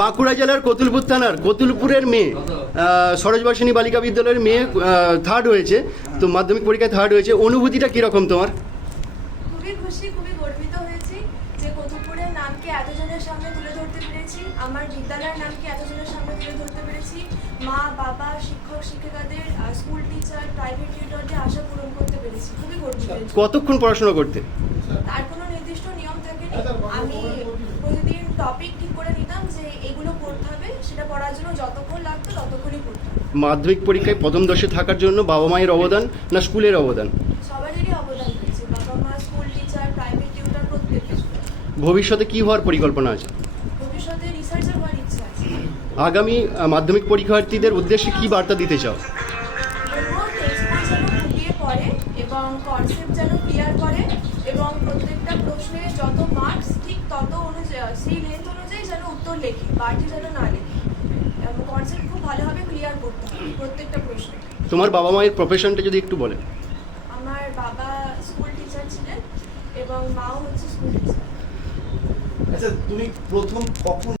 বাঁকুড়া জেলার কতুলপুর থানার কতুলপুরের মেয়ে সরোজবাসিনী বালিকা বিদ্যালয়ের মেয়ে থার্ড হয়েছে। তো মাধ্যমিক পরীক্ষায় থার্ড হয়েছে। অনুভূতিটা কীরকম তোমার? খুবই খুশি খুবই গর্বিত হয়েছি যে কতুপুরের নামকে এতজনের সামনে তুলে ধরতে পেরেছি আমার বিদ্যালয়ের নামকে এতজনের সামনে তুলে ধরতে পেরেছি। মা বাবা শিক্ষক শিক্ষিকাদের স্কুল টিচার প্রাইভেট টিউটরদের আশা পূরণ করতে পেরেছি। খুবই গর্বিত কতক্ষণ পড়াশোনা করতে? তার কোনো নির্দিষ্ট নিয়ম থাকেনি। আমি প্রতিদিন টপিক ঠিক করে নিতাম যে এগুলো পড়তে হবে সেটা পড়ার জন্য যতক্ষণ লাগতো ততক্ষণই পড়তাম মাধ্যমিক পরীক্ষায় প্রথম দশে থাকার জন্য বাবা মায়ের অবদান না স্কুলের অবদান? সবারই অবদান রয়েছে। বাবা মা স্কুল টিচার প্রাইভেট টিউটর প্রত্যেকের। ভবিষ্যতে কী হওয়ার পরিকল্পনা আছে? ভবিষ্যতে রিসার্চার হওয়ার ইচ্ছা আছে। আগামী আহ, মাধ্যমিক পরীক্ষার্থীদের উদ্দেশ্যে কী বার্তা দিতে চাও? বলব টেক্সট যেন ফুটিয়ে পড়ে এবং কনসেপ্ট যেন ক্লিয়ার করে এবং প্রত্যেকটা প্রশ্নে যত মার্কস ঠিক তত অনুযায়ী সেই লেন্থ অনুযায়ী যেন উত্তর লেখে বাড়তি যেন না লেখে এবং কনসেপ্ট খুব ভালোভাবে ক্লিয়ার করতে হবে প্রত্যেকটা প্রশ্ন। তোমার বাবা মায়ের প্রফেশনটা যদি একটু বলেন আমার বাবা স্কুল টিচার ছিলেন এবং মাও হচ্ছে স্কুল টিচার আচ্ছা তুমি প্রথম কখন